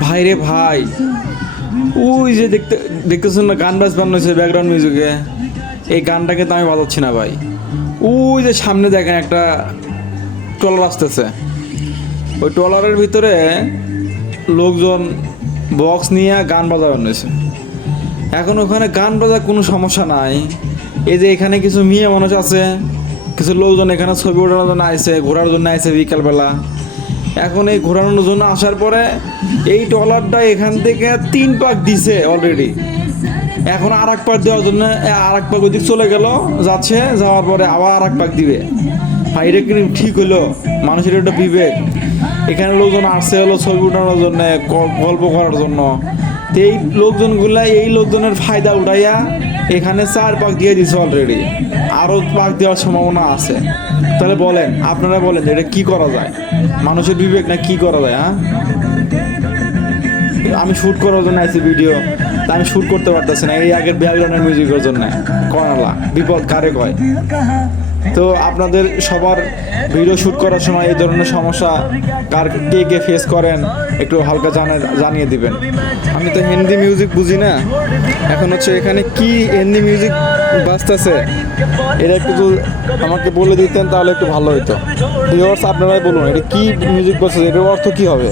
ভাই রে ভাই, ওই যে দেখতেছেন না গান বাজনো হয়েছে ব্যাকগ্রাউন্ড মিউজিকে, এই গানটাকে তো আমি বাজাচ্ছি না ভাই। ওই যে সামনে দেখেন একটা ট্রলার আসতেছে, ওই ট্রলারের ভিতরে লোকজন বক্স নিয়ে গান বাজানো হয়েছে। এখন ওখানে গান বাজার কোনো সমস্যা নাই। এই যে এখানে কিছু মেয়ে মানুষ আছে, কিছু লোকজন এখানে ছবি ওঠানোর জন্য আইছে, ঘোরার জন্য আইছে বিকালবেলা। এখন এই ঘোরানোর জন্য আসার পরে এই ট্রলারটা এখান থেকে 3 পাক দিছে অলরেডি। এখন আর এক পাক দেওয়ার জন্য আর এক পাক ওইদিক চলে গেল, যাচ্ছে, যাওয়ার পরে আবার আর এক পাক দিবে। ভাই এটা কি ঠিক হলো? মানুষের একটা বিবেক। এখানে লোকজন আসছে হলো ছবি উঠানোর জন্য, গল্প করার জন্য। তো এই লোকজনগুলা এই লোকজনের ফায়দা উঠাইয়া এখানে 4 পাক দিয়ে দিছে অলরেডি, আরও পাক দেওয়ার সম্ভাবনা আছে। তাহলে বলেন, আপনারা বলেন এটা কি করা যায়? মানুষের বিবেক না কি করা যায়? হ্যাঁ, আমি শ্যুট করার জন্য আইছি ভিডিও, তা আমি শ্যুট করতে পারতেছি না এই আগের ব্যাকগ্রাউন্ডের মিউজিকের জন্য। কনালা বিপদ কারে কয়? তো আপনাদের সবার ভিডিও শ্যুট করার সময় এই ধরনের সমস্যা কে কে ফেস করেন একটু হালকা জানিয়ে দিবেন। আমি তো হিন্দি মিউজিক বুঝি না, এখন হচ্ছে এখানে কি হিন্দি মিউজিক বাজতেছে এটা একটু আমাকে বলে দিতেন তাহলে একটু ভালো হতো। ভিউয়ার্স আপনারাই বলুন এটা কি মিউজিক বাজতেছে, এটার অর্থ কি হবে?